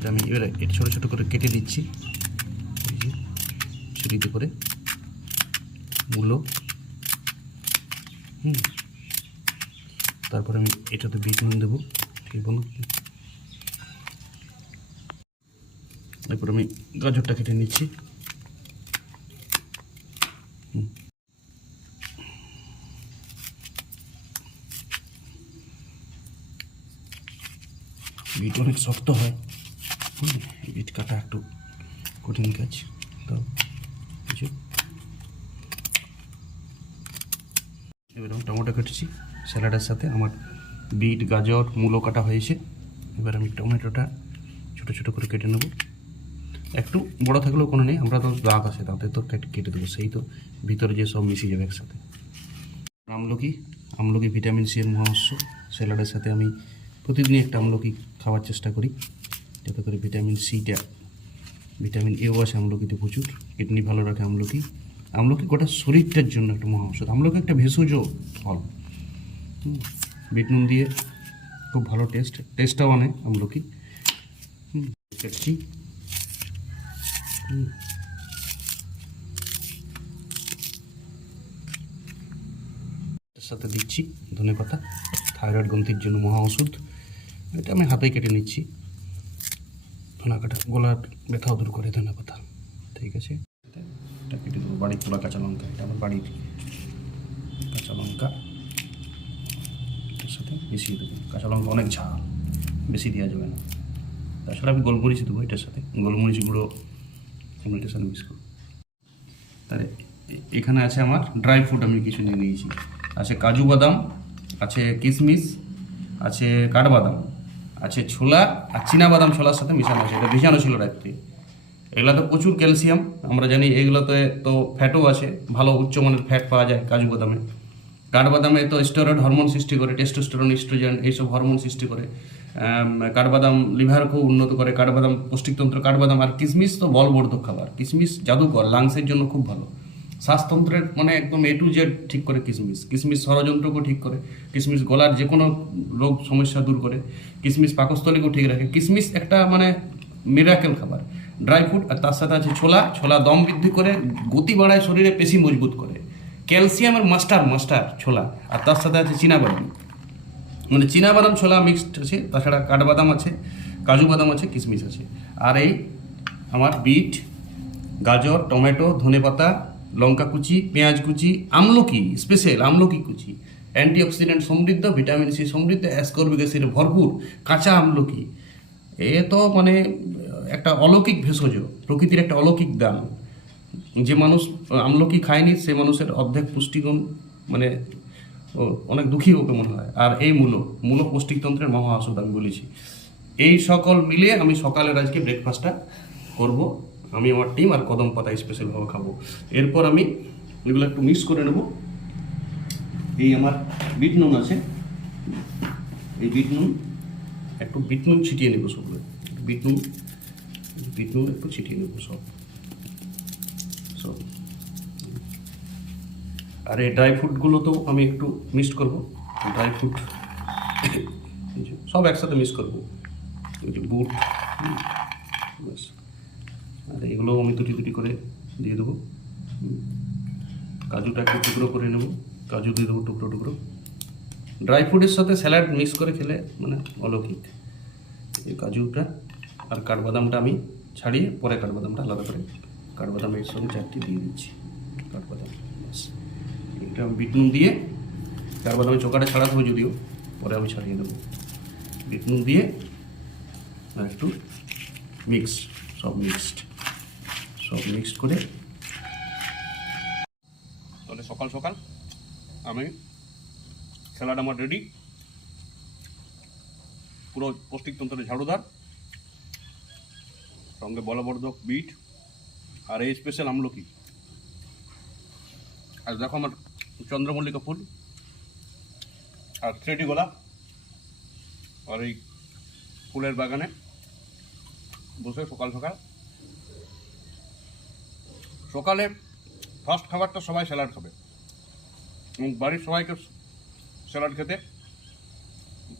সেটা আমি এবারে এটা ছোটো ছোটো করে কেটে দিচ্ছি। ছুরিতে করে মূলো হুম। তারপরে আমি এটাতে বিট দেবো বলুন। এরপর আমি গাজরটা কেটে নিচ্ছি। বিট অনেক শক্ত হয়। বিট কাটা একটু কঠিন কাজ। তো কিছু। এবার আমি টমেটো কেটেছি, স্যালাডের সাথে আমার বিট, গাজর, মূলো কাটা হয়েছে। এবার আমি টমেটোটা ছোটো ছোটো করে কেটে নেব। একটু বড় থাকলেও কোনো নেই, আমরা তো দাগ আছে, তাতে তো কেটে দেবো, সেই তো ভিতরে যে সব মিশে যাবে একসাথে। আমলকি আমলকি ভিটামিন সি এর মহাংশ স্যালাডের সাথে আমি প্রতিদিনই একটা আমলকি খাওয়ার চেষ্টা করি। যাতে করে ভিটামিন সিটা ভিটামিন এও আছে আমলকিতে প্রচুর কিডনি ভালো রাখে আমলকি। আমলকি গোটা শরীরটার জন্য একটা মহা ঔষধ আমলকি একটা ভেষজ ফল। হুম, বিট নুন দিয়ে খুব ভালো টেস্ট টেস্টটাও আনে আমলকি। সাথে দিচ্ছি ধনে পাতা থাইরয়েড গ্রন্থির জন্য মহা ওষুধ এটা আমি হাতেই কেটে নিচ্ছি। ধনা কাটা গলার ব্যথাও দূর করে ধনে পাতা ঠিক আছে? এটা কেটে দেবো, বাড়ির তোলা কাঁচা লঙ্কা, এটা আমার বাড়ির কাঁচা লঙ্কা। এটার সাথে মিশিয়ে দেবো। কাঁচা লঙ্কা অনেক ঝাল, বেশি দেওয়া যাবে না। তাছাড়া আমি গোলমরিচ দেবো এটার সাথে। গোলমরিচ গুঁড়ো আমি এটার সাথে মিক্স করব। তাহলে এখানে আছে আমার ড্রাই ফ্রুট আমি কিছু নিয়ে নিয়েছি। আছে কাজু বাদাম, আছে কিশমিশ আছে কাঠবাদাম। আছে ছোলা আর বাদাম ছোলার সাথে মিশানো আছে এটা ভিজানো ছিল রাত্রে। এগুলোতে প্রচুর ক্যালসিয়াম। আমরা জানি এগুলোতে তো ফ্যাটও আছে। ভালো উচ্চমানের ফ্যাট পাওয়া যায় কাজু বাদামে। কাঠবাদামে তো স্টেরয়েড হরমোন সৃষ্টি করে, টেস্টোস্টেরন, ইস্ট্রোজেন এইসব হরমোন সৃষ্টি করে। কাঠবাদাম লিভার খুব উন্নত করে। কাঠবাদাম পৌষ্টিকতন্ত্র কাঠবাদাম আর কিশমিশ তো বলবর্ধক খাবার। কিশমিশ জাদুকর, লাংসের জন্য খুব ভালো। শ্বাসতন্ত্রের মানে একদম এ টু জেড ঠিক করে কিশমিশ কিশমিশ ষড়যন্ত্রকেও ঠিক করে। কিশমিশ গলার যে কোনো রোগ, সমস্যা দূর করে। কিশমিশ পাকস্থলীকেও ঠিক রাখে। কিশমিশ একটা মানে মিরাকেল খাবার। ড্রাই ফ্রুট আর তার সাথে আছে ছোলা। ছোলা দম বৃদ্ধি করে, গতি বাড়ায়, শরীরে পেশি মজবুত করে। ক্যালসিয়ামের মাস্টার মাস্টার ছোলা। আর তার সাথে আছে চীনাবাদাম মানে চীনাবাদাম ছোলা মিক্সড আছে। তাছাড়া কাঠবাদাম আছে, কাজু বাদাম আছে কিশমিশ আছে। আর এই আমার বিট, গাজর, টমেটো, ধনেপাতা লঙ্কা কুচি, পেঁয়াজ কুচি, আমলকি স্পেশাল আমলকি কুচি। অ্যান্টিঅক্সিডেন্ট সমৃদ্ধ ভিটামিন সি সমৃদ্ধ অ্যাসকর্বিক অ্যাসিডে ভরপুর, কাঁচা আমলকি। এ তো মানে একটা অলৌকিক ভেষজ, প্রকৃতির একটা অলৌকিক দান যে মানুষ আমলকি খায়নি, সে মানুষের অর্ধেক পুষ্টিগুণ মানে অনেক দুঃখী ওকে মনে হয়। আর এই মূল মূল পৌষ্টিকতন্ত্রের মহা আমি বলেছি। এই সকল মিলিয়ে আমি সকালের আজকে ব্রেকফাস্টটা করব। আমি আমার টিম আর কদম পাতা স্পেশালভাবে খাব। এরপর আমি এগুলো একটু মিক্স করে নেব। এই আমার বিট নুন আছে। এই বিট নুন একটু বিট নুন ছিটিয়ে নেব সবগুলো। বিট নুন বিট নুন একটু ছিটিয়ে নেব সব। সব। আর এই ড্রাই ফ্রুটগুলো তো আমি একটু মিক্সড করব। ড্রাই ফ্রুট সব একসাথে মিক্স করব। বুট ব্যাস। আর এগুলো আমি দুটি দুটি করে দিয়ে দেবো। কাজুটা একটু টুকরো করে নেব। কাজু দিয়ে দেবো টুকরো টুকরো। ড্রাই ফ্রুটের সাথে স্যালাড মিক্স করে খেলে মানে অলৌকিক। এই কাজুটা আর কাঠবাদামটা আমি ছাড়িয়ে পরে কাঠবাদামটা আলাদা করে কাঠবাদাম এর সঙ্গে চারটি দিয়ে দিচ্ছি। কাঠবাদাম এটা আমি বিট নুন দিয়ে কাঠবাদামে চোকাটা ছাড়াতে হবে যদিও, পরে আমি ছাড়িয়ে দেবো। বিট নুন দিয়ে একটু মিক্স সব মিক্সড সব মিক্সড করে। তাহলে সকাল সকাল আমি স্যালাড আমার রেডি পুরো পৌষ্টিকতন্ত্রের ঝাড়ুদার সঙ্গে বলবর্ধক বিট আর এই স্পেশাল আমলকি। আর দেখো আমার চন্দ্রমল্লিকা ফুল, আর থ্রেডি গোলাপ আর এই ফুলের বাগানে বসে সকাল সকাল। সকালে ফার্স্ট খাবারটা সবাই স্যালাড খাবে। এবং বাড়ির সবাইকে স্যালাড খেতে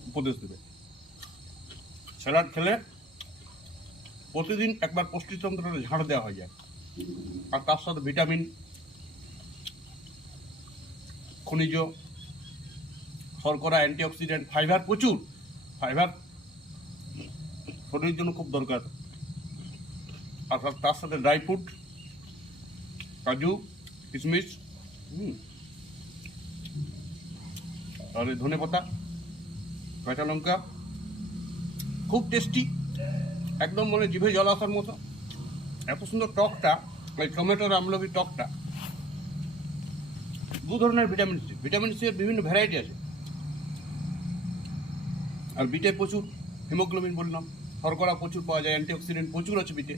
উপদেশ দেবে। স্যালাড খেলে প্রতিদিন একবার পুষ্টিতন্ত্রটা ঝাড় দেওয়া হয়ে যায়। আর তার সাথে ভিটামিন খনিজ, শর্করা অ্যান্টিঅক্সিডেন্ট ফাইবার প্রচুর। ফাইবার শরীরের জন্য খুব দরকার। আর তার- সাথে ড্রাই ফ্রুট কাজু, কিশমিশ, হুম ধনে পাতা, কাঁচা লঙ্কা, খুব টেস্টি একদম মানে জিভে জল আসার মতো। এত সুন্দর টকটা ওই টমেটোর আমলকি টকটা, দু ধরনের ভিটামিন সি ভিটামিন সি এর বিভিন্ন ভ্যারাইটি আছে। আর বিটে প্রচুর হিমোগ্লোবিন বললাম, শর্করা প্রচুর পাওয়া যায় অ্যান্টিঅক্সিডেন্ট প্রচুর আছে বিটে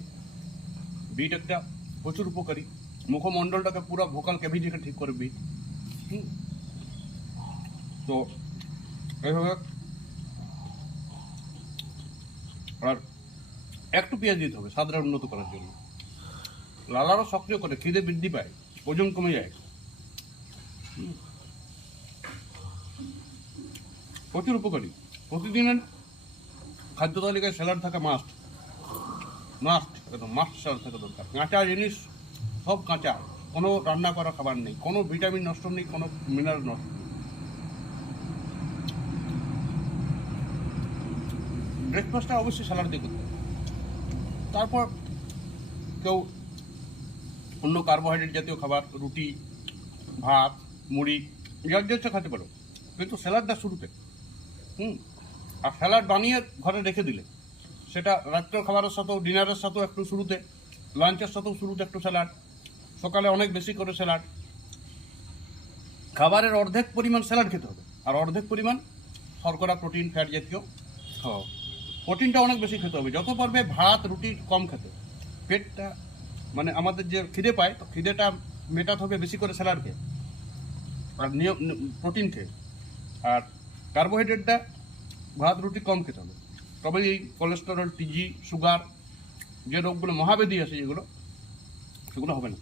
বিট একটা প্রচুর উপকারী। মুখমণ্ডলটাকে পুরো ভোকাল ক্যাভিটিকে ঠিক করে বিট হুম। তো এইভাবে আর একটু পেঁয়াজ দিতে হবে স্বাদটা উন্নত করার জন্য। লালারও সক্রিয় করে খিদে বৃদ্ধি পায় ওজন কমে যায়। প্রচুর উপকারী। প্রতিদিনের খাদ্য তালিকায় স্যালাড থাকা মাস্ট মাস্ট একদম মাস্ট স্যালাড থাকা দরকার। কাঁচা জিনিস, সব কাঁচা। কোনো রান্না করা খাবার নেই, কোনো ভিটামিন নষ্ট নেই, কোনো মিনারেল নষ্ট নেই। ব্রেকফাস্টটা অবশ্যই স্যালাড দিয়ে করতে। তারপর কেউ অন্য কার্বোহাইড্রেট জাতীয় খাবার, রুটি, ভাত, মুড়ি, যার যা ইচ্ছা খেতে পারো। কিন্তু স্যালাডটা শুরুতে, হুম, আর স্যালাড বানিয়ে ঘরে রেখে দিলে সেটা রাত্রের খাবারের সাথেও, ডিনারের সাথেও একটু শুরুতে লাঞ্চের সাথেও শুরুতে একটু স্যালাড সকালে অনেক বেশি করে স্যালাড খাবারের অর্ধেক পরিমাণ স্যালাড খেতে হবে, আর অর্ধেক পরিমাণ শর্করা প্রোটিন ফ্যাট জাতীয় খাওয়া প্রোটিনটা অনেক বেশি খেতে হবে, যত পারবে ভাত, রুটি কম খেতে। পেটটা মানে আমাদের যে খিদে পায়, তো খিদেটা মেটাতে হবে বেশি করে স্যালাড খেয়ে, আর নিয়ম, প্রোটিন খেয়ে। আর কার্বোহাইড্রেটটা ভাত, রুটি কম খেতে হবে। তবে এই কোলেস্টেরল টিজি সুগার যে রোগগুলো মহাবেদি আছে যেগুলো সেগুলো হবে না।